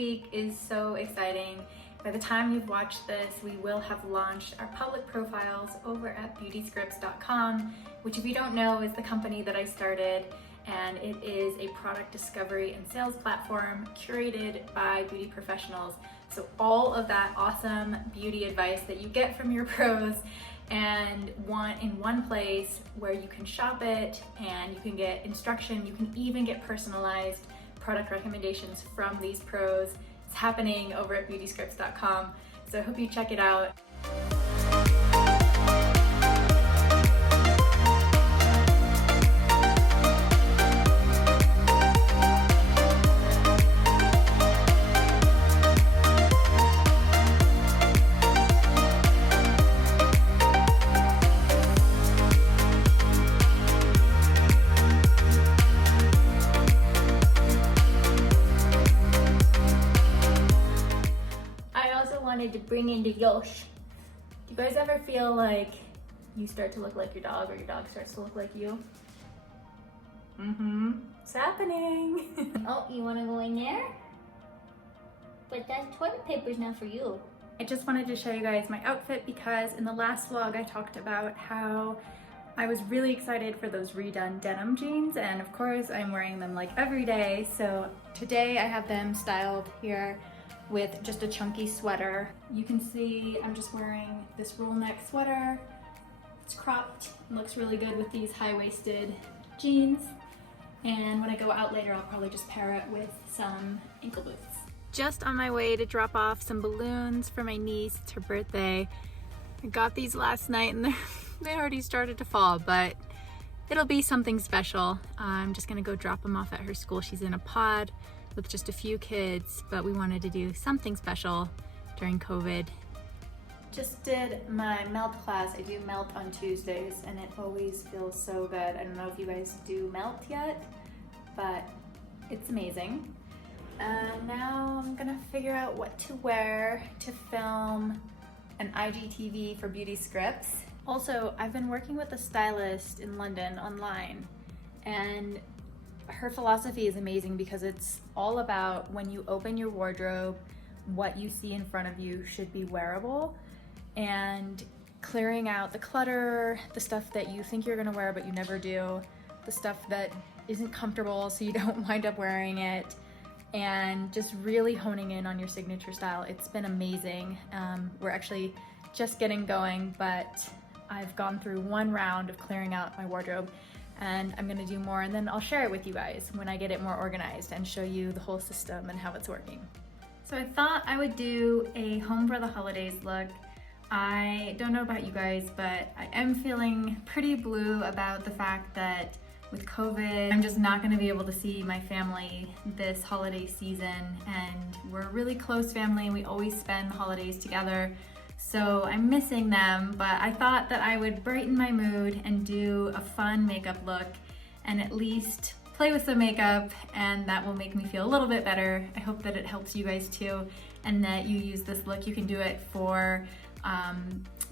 week is so exciting. By the time you've watched this, we will have launched our public profiles over at beautyscripts.com, which, if you don't know, is the company that I started, and it is a product discovery and sales platform curated by beauty professionals. So all of that awesome beauty advice that you get from your pros and want in one place where you can shop it and you can get instruction, you can even get personalized product recommendations from these pros. It's happening over at beautyscripts.com, so I hope you check it out. To bring in the Yosh. Do you guys ever feel like you start to look like your dog or your dog starts to look like you? It's happening. Oh, you want to go in there? But that toilet paper's not for you. I just wanted to show you guys my outfit because in the last vlog I talked about how I was really excited for those ReDone denim jeans, and of course I'm wearing them like every day. So today I have them styled here with just a chunky sweater. You can see I'm just wearing this roll neck sweater. It's cropped and looks really good with these high-waisted jeans. And when I go out later, I'll probably just pair it with some ankle boots. Just on my way to drop off some balloons for my niece. It's her birthday. I got these last night and they already started to fall, but it'll be something special. I'm just gonna go drop them off at her school. She's in a pod with just a few kids, but we wanted to do something special during COVID. Just did my melt class. I do melt on Tuesdays and it always feels so good. I don't know if you guys do melt yet, but it's amazing. Now I'm gonna figure out what to wear to film an IGTV for Beautyscripts. Also, I've been working with a stylist in London online, and her philosophy is amazing because it's all about when you open your wardrobe, what you see in front of you should be wearable, and clearing out the clutter, the stuff that you think you're gonna wear but you never do, the stuff that isn't comfortable so you don't wind up wearing it, and just really honing in on your signature style. It's been amazing. We're actually just getting going, but I've gone through one round of clearing out my wardrobe, and I'm gonna do more, and then I'll share it with you guys when I get it more organized and show you the whole system and how it's working. So I thought I would do a home for the holidays look. I don't know about you guys, but I am feeling pretty blue about the fact that with COVID, I'm just not gonna be able to see my family this holiday season, and we're a really close family. We always spend the holidays together. So I'm missing them, but I thought that I would brighten my mood and do a fun makeup look and at least play with some makeup, and that will make me feel a little bit better. I hope that it helps you guys too, and that you use this look. You can do it for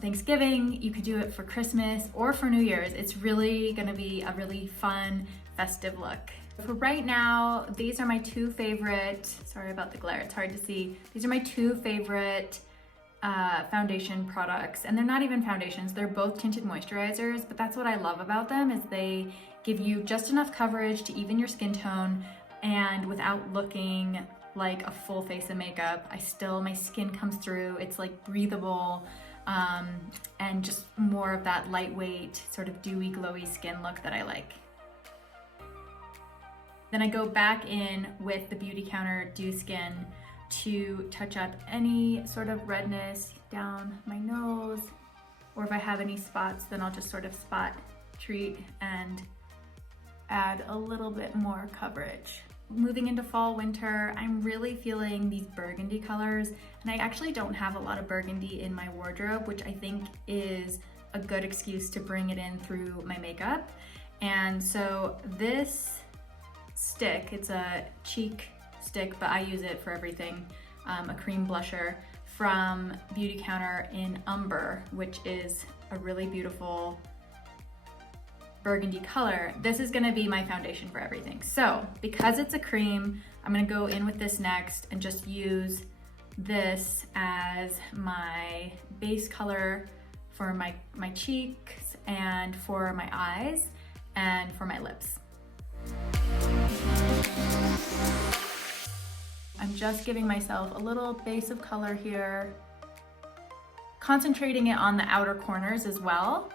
Thanksgiving, you could do it for Christmas or for New Year's. It's really gonna be a really fun, festive look. For right now, these are my two favorite, sorry about the glare, it's hard to see. These are my two favorite foundation products, and they're not even foundations, they're both tinted moisturizers, but that's what I love about them, is they give you just enough coverage to even your skin tone, and without looking like a full face of makeup, my skin comes through, it's like breathable, and just more of that lightweight, sort of dewy, glowy skin look that I like. Then I go back in with the Beauty Counter Dew Skin to touch up any sort of redness down my nose, or if I have any spots, then I'll just sort of spot treat and add a little bit more coverage. Moving into fall, winter, I'm really feeling these burgundy colors, and I actually don't have a lot of burgundy in my wardrobe, which I think is a good excuse to bring it in through my makeup. And so this stick, it's a cheek stick, but I use it for everything, a cream blusher from Beauty Counter in Umber, which is a really beautiful burgundy color, this is gonna be my foundation for everything. So because it's a cream, I'm gonna go in with this next and just use this as my base color for my cheeks and for my eyes and for my lips. I'm just giving myself a little base of color here, concentrating it on the outer corners as well.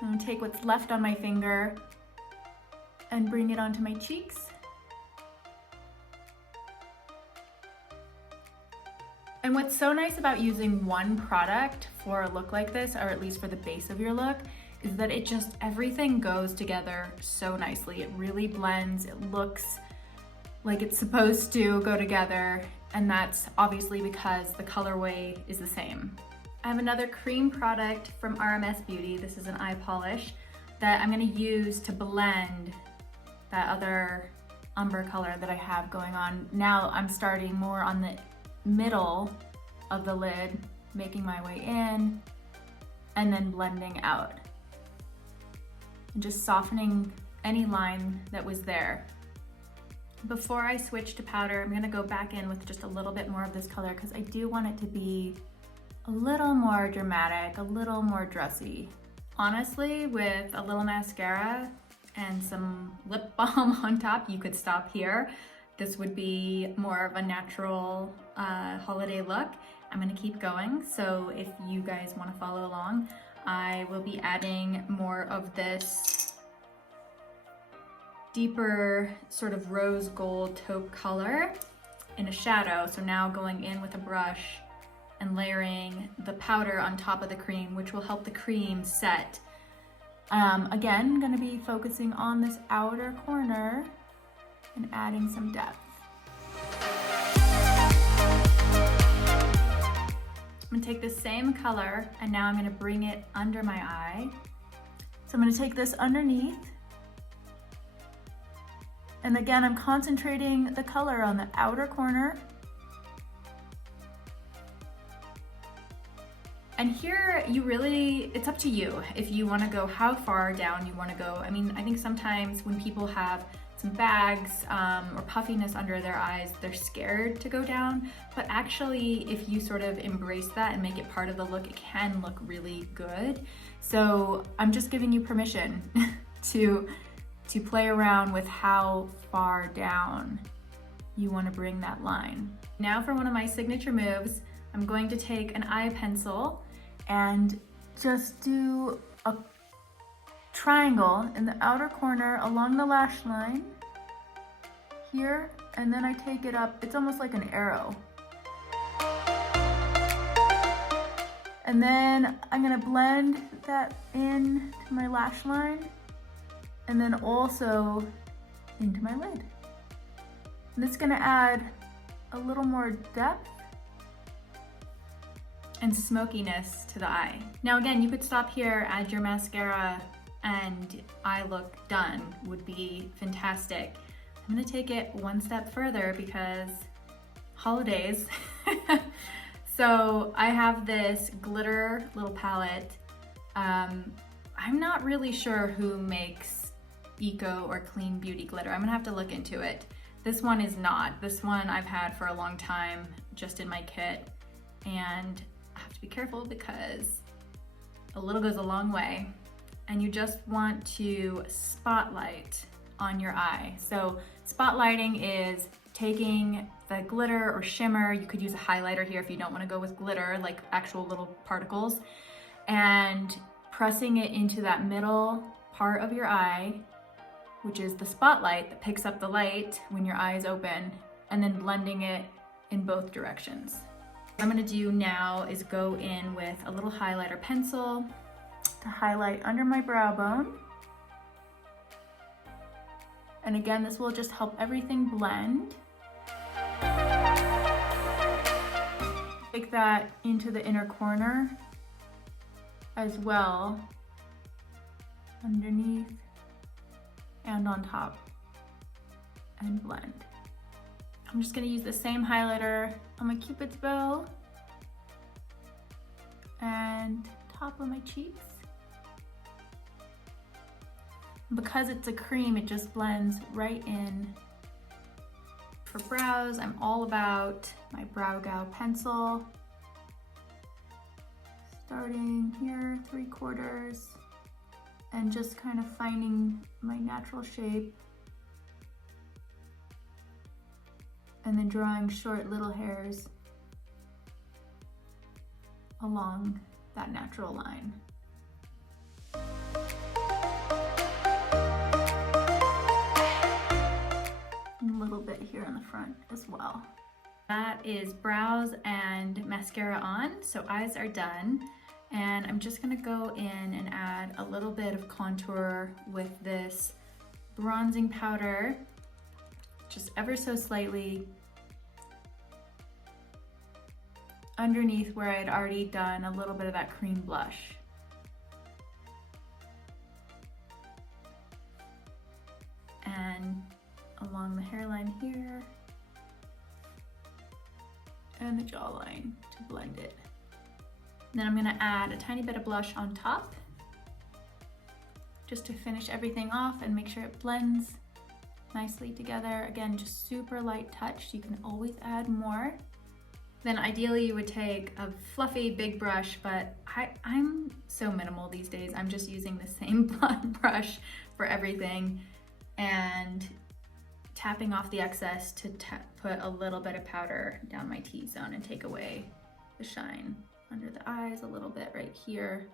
I'm gonna take what's left on my finger and bring it onto my cheeks. And what's so nice about using one product for a look like this, or at least for the base of your look, is that it just, everything goes together so nicely. It really blends, it looks like it's supposed to go together, and that's obviously because the colorway is the same. I have another cream product from RMS Beauty. This is an eye polish that I'm gonna use to blend that other umber color that I have going on. Now I'm starting more on the middle of the lid, making my way in, and then blending out. And just softening any line that was there. Before I switch to powder, I'm gonna go back in with just a little bit more of this color because I do want it to be a little more dramatic, a little more dressy. Honestly, with a little mascara and some lip balm on top, you could stop here. This would be more of a natural holiday look. I'm gonna keep going, so if you guys wanna follow along, I will be adding more of this deeper sort of rose gold taupe color in a shadow. So now going in with a brush and layering the powder on top of the cream, which will help the cream set. Again, gonna be focusing on this outer corner and adding some depth. I'm gonna take the same color and now I'm gonna bring it under my eye. So I'm gonna take this underneath. And again, I'm concentrating the color on the outer corner. And here you really, it's up to you if you wanna go how far down you wanna go. I mean, I think sometimes when people have some bags or puffiness under their eyes, they're scared to go down. But actually, if you sort of embrace that and make it part of the look, it can look really good. So I'm just giving you permission to play around with how far down you want to bring that line. Now for one of my signature moves, I'm going to take an eye pencil and just do a triangle in the outer corner along the lash line here, and then I take it up. It's almost like an arrow. And then I'm gonna blend that in to my lash line and then also into my lid. And it's gonna add a little more depth and smokiness to the eye. Now again, you could stop here, add your mascara, and eye look done would be fantastic. I'm gonna take it one step further because holidays. So I have this glitter little palette. I'm not really sure who makes eco or clean beauty glitter. I'm gonna have to look into it. This one is not. This one I've had for a long time, just in my kit. And I have to be careful because a little goes a long way. And you just want to spotlight on your eye. So spotlighting is taking the glitter or shimmer, you could use a highlighter here if you don't want to go with glitter, like actual little particles, and pressing it into that middle part of your eye, which is the spotlight that picks up the light when your eye is open, and then blending it in both directions. What I'm going to do now is go in with a little highlighter pencil to highlight under my brow bone. And again, this will just help everything blend. Take that into the inner corner as well, underneath and on top, and blend. I'm just gonna use the same highlighter on my Cupid's bow and top of my cheeks. Because it's a cream, it just blends right in. For brows, I'm all about my Brow Gel pencil. Starting here, 3/4, and just kind of finding my natural shape. And then drawing short little hairs along that natural line. And a little bit here in the front as well. That is brows and mascara on, so eyes are done. And I'm just gonna go in and add a little bit of contour with this bronzing powder, just ever so slightly, underneath where I had already done a little bit of that cream blush. And along the hairline here, and the jawline to blend it. Then I'm gonna add a tiny bit of blush on top, just to finish everything off and make sure it blends nicely together. Again, just super light touch, you can always add more. Then ideally you would take a fluffy big brush, but I'm so minimal these days. I'm just using the same blunt brush for everything and tapping off the excess to put a little bit of powder down my T-zone and take away the shine under the eyes a little bit right here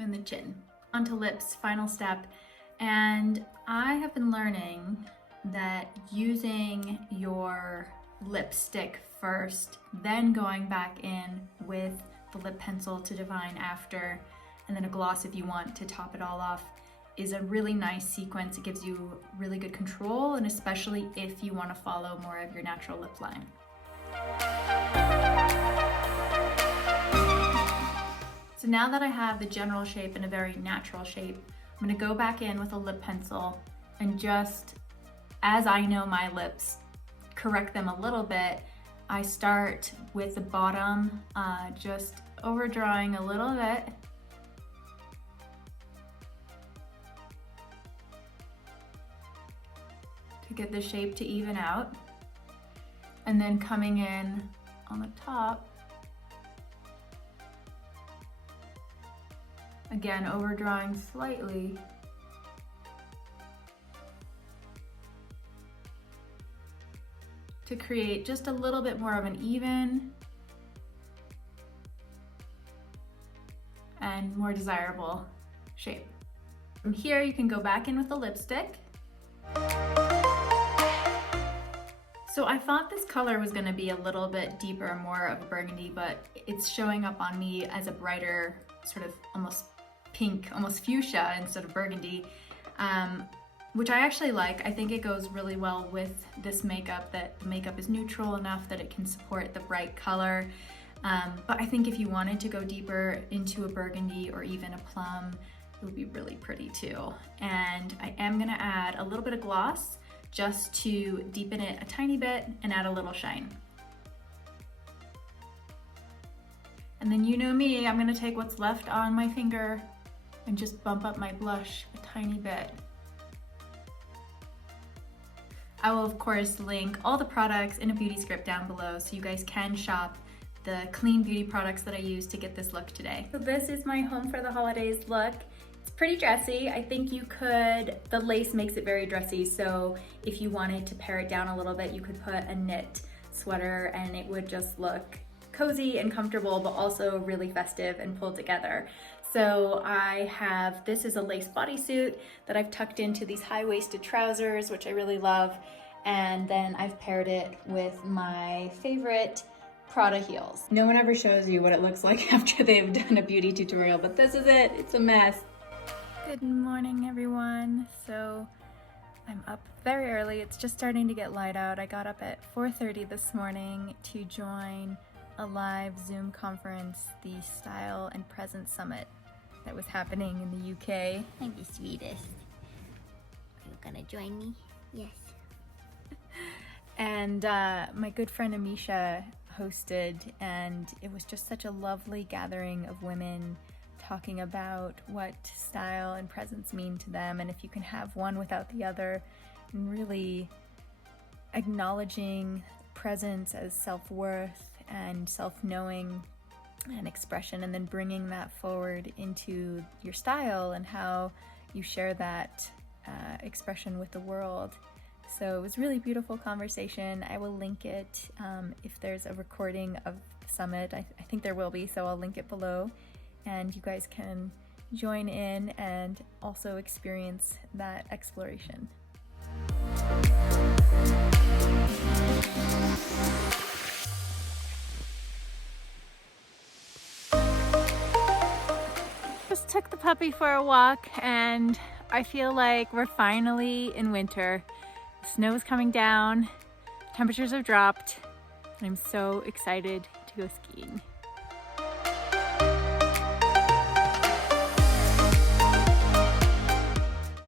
and the chin. Onto lips, final step. And I have been learning that using your lipstick first, then going back in with the lip pencil to define after, and then a gloss if you want to top it all off, is a really nice sequence. It gives you really good control, and especially if you want to follow more of your natural lip line. So now that I have the general shape and a very natural shape, I'm going to go back in with a lip pencil and just, as I know my lips, correct them a little bit. I start with the bottom, just overdrawing a little bit. To get the shape to even out. And then coming in on the top, again overdrawing slightly. To create just a little bit more of an even and more desirable shape. From here you can go back in with the lipstick. So I thought this color was going to be a little bit deeper, more of a burgundy, but it's showing up on me as a brighter, sort of almost pink, almost fuchsia instead of burgundy, which I actually like. I think it goes really well with this makeup, that the makeup is neutral enough that it can support the bright color. But I think if you wanted to go deeper into a burgundy or even a plum, it would be really pretty too. And I am gonna add a little bit of gloss just to deepen it a tiny bit and add a little shine. And then you know me, I'm gonna take what's left on my finger and just bump up my blush a tiny bit. I will of course link all the products in a beauty script down below so you guys can shop the clean beauty products that I use to get this look today. So this is my home for the holidays look. It's pretty dressy. I think you could, the lace makes it very dressy, so if you wanted to pare it down a little bit, you could put a knit sweater and it would just look cozy and comfortable, but also really festive and pulled together. So I have, this is a lace bodysuit that I've tucked into these high-waisted trousers, which I really love. And then I've paired it with my favorite Prada heels. No one ever shows you what it looks like after they've done a beauty tutorial, but this is it, it's a mess. Good morning, everyone. So I'm up very early. It's just starting to get light out. I got up at 4:30 this morning to join a live Zoom conference, the Style and Presence Summit that was happening in the UK. I'm the sweetest. Are you gonna join me? Yes. And my good friend Amisha hosted, and it was just such a lovely gathering of women talking about what style and presence mean to them, and if you can have one without the other, and really acknowledging presence as self-worth and self-knowing and expression, and then bringing that forward into your style and how you share that expression with the world. So it was a really beautiful conversation. I will link it if there's a recording of the summit. I think there will be, so I'll link it below, and you guys can join in and also experience that exploration. Just took the puppy for a walk, and I feel like we're finally in winter. The snow is coming down, temperatures have dropped, and I'm so excited to go skiing.